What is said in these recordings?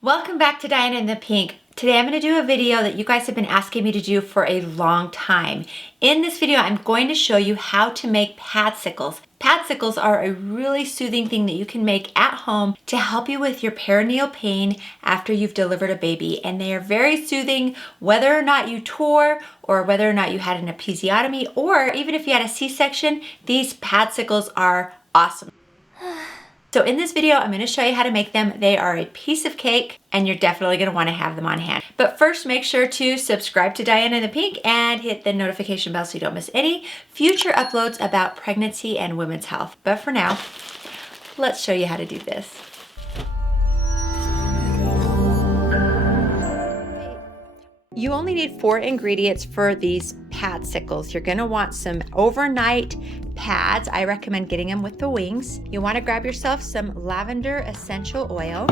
Welcome back to Diana in the Pink. Today I'm going to do a video that you guys have been asking me to do for a long time. In this video, I'm going to show you how to make padsicles. Padsicles are a really soothing thing that you can make at home to help you with your perineal pain after you've delivered a baby. And they are very soothing whether or not you tore or whether or not you had an episiotomy or even if you had a C-section, these padsicles are awesome. So in this video, I'm going to show you how to make them. They are a piece of cake and you're definitely going to want to have them on hand. But first, make sure to subscribe to Diana in the Pink and hit the notification bell so you don't miss any future uploads about pregnancy and women's health. But for now, let's show you how to do this. You only need 4 ingredients for these padsicles. You're gonna want some overnight pads. I recommend getting them with the wings. You wanna grab yourself some lavender essential oil,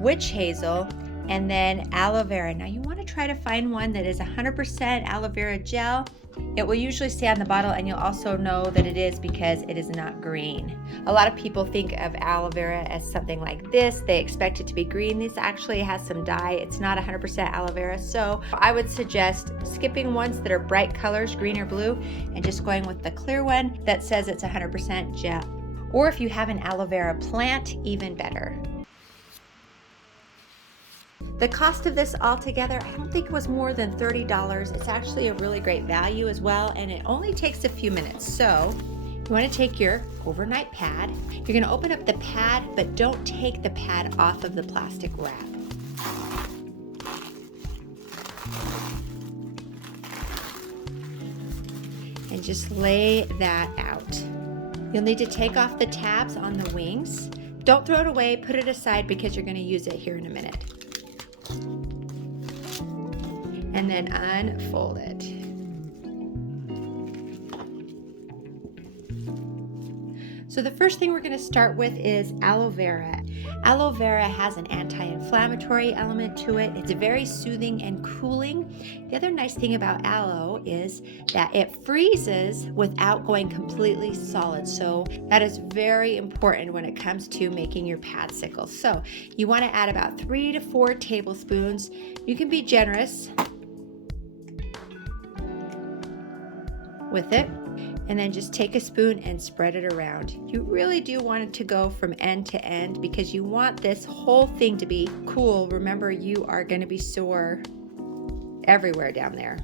witch hazel, and then aloe vera. Now you wanna try to find one that is 100% aloe vera gel. It will usually stay on the bottle and you'll also know that it is because it is not green. A lot of people think of aloe vera as something like this. They expect it to be green. This actually has some dye. It's not 100% aloe vera. So I would suggest skipping ones that are bright colors, green or blue, and just going with the clear one that says it's 100% gel. Or if you have an aloe vera plant, even better. The cost of this altogether, I don't think it was more than $30. It's actually a really great value as well, and it only takes a few minutes. So you want to take your overnight pad. You're going to open up the pad, but don't take the pad off of the plastic wrap. And just lay that out. You'll need to take off the tabs on the wings. Don't throw it away, put it aside because you're going to use it here in a minute. And then unfold it. So the first thing we're going to start with is aloe vera. Aloe vera has an anti-inflammatory element to it. It's very soothing and cooling. The other nice thing about aloe is that it freezes without going completely solid. So that is very important when it comes to making your padsicles. So you want to add about 3 to 4 tablespoons. You can be generous with it, and then just take a spoon and spread it around. You really do want it to go from end to end because you want this whole thing to be cool. Remember, you are going to be sore everywhere down there.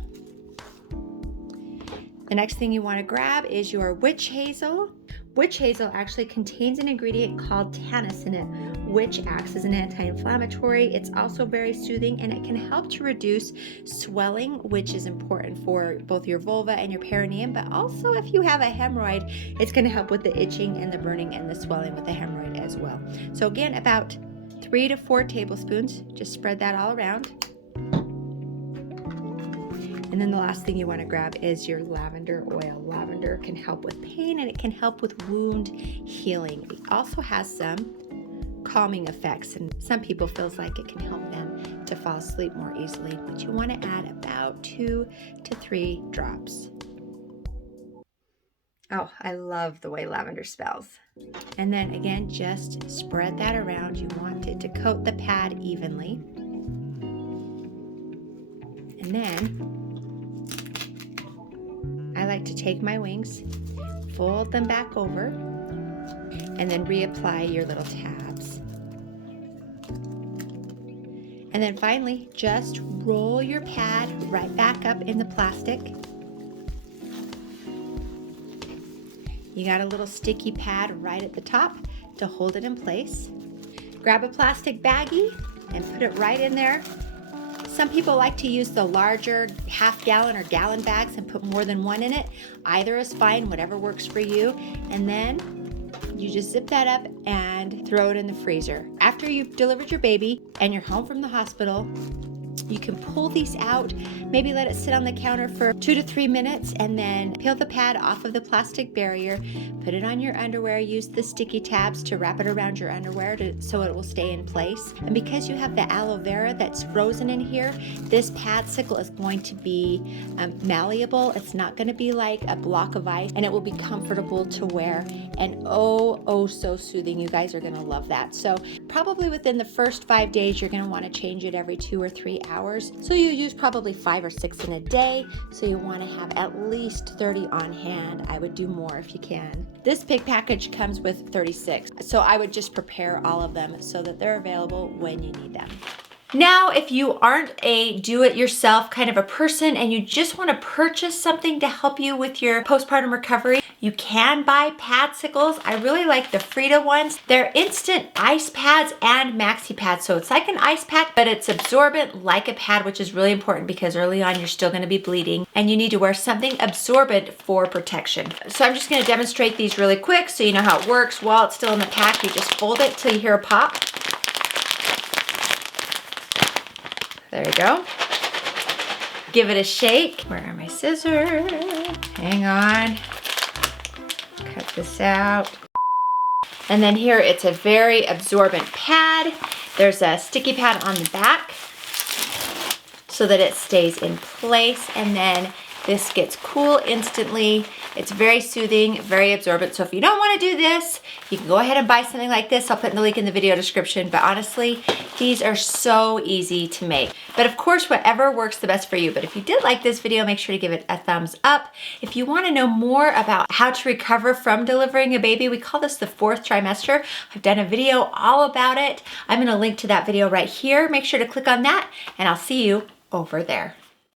The next thing you want to grab is your witch hazel. Witch hazel actually contains an ingredient called tannins in it, which acts as an anti-inflammatory. It's also very soothing and it can help to reduce swelling, which is important for both your vulva and your perineum, but also if you have a hemorrhoid, it's going to help with the itching and the burning and the swelling with the hemorrhoid as well. So again, about 3 to 4 tablespoons, just spread that all around. And then the last thing you want to grab is your lavender oil. Lavender can help with pain and it can help with wound healing. It also has some calming effects and some people feels like it can help them to fall asleep more easily. But you want to add about 2 to 3 drops. Oh, I love the way lavender smells. And then again, just spread that around. You want it to coat the pad evenly. And then I like to take my wings, fold them back over, and then reapply your little tabs. And then finally, just roll your pad right back up in the plastic. You got a little sticky pad right at the top to hold it in place. Grab a plastic baggie and put it right in there. Some people like to use the larger half-gallon or gallon bags and put more than one in it. Either is fine, whatever works for you. And then you just zip that up and throw it in the freezer. After you've delivered your baby and you're home from the hospital, You can pull these out, maybe let it sit on the counter for 2 to 3 minutes, and then peel the pad off of the plastic barrier, put it on your underwear, use the sticky tabs to wrap it around your underwear so it will stay in place. And because you have the aloe vera that's frozen in here, this Padcicle is going to be malleable. It's not going to be like a block of ice, and it will be comfortable to wear, and oh so soothing. You guys are going to love that. So probably within the first 5 days, you're going to want to change it every 2 or 3 hours. So you use probably 5 or 6 in a day. So you want to have at least 30 on hand. I would do more if you can. This big package comes with 36. So I would just prepare all of them so that they're available when you need them. Now, if you aren't a do-it-yourself kind of a person and you just want to purchase something to help you with your postpartum recovery, you can buy Padsicles. I really like the Frida ones. They're instant ice pads and maxi pads. So it's like an ice pack, but it's absorbent like a pad, which is really important because early on you're still going to be bleeding and you need to wear something absorbent for protection. So I'm just going to demonstrate these really quick so you know how it works. While it's still in the pack, you just fold it till you hear a pop. There you go. Give it a shake. Where are my scissors? Hang on. Cut this out. And then here it's a very absorbent pad. There's a sticky pad on the back so that it stays in place. And then this gets cool instantly. It's very soothing, very absorbent. So if you don't want to do this, you can go ahead and buy something like this. I'll put the link in the video description. But honestly, these are so easy to make. But of course, whatever works the best for you. But if you did like this video, make sure to give it a thumbs up. If you want to know more about how to recover from delivering a baby, we call this the 4th trimester. I've done a video all about it. I'm going to link to that video right here. Make sure to click on that, and I'll see you over there.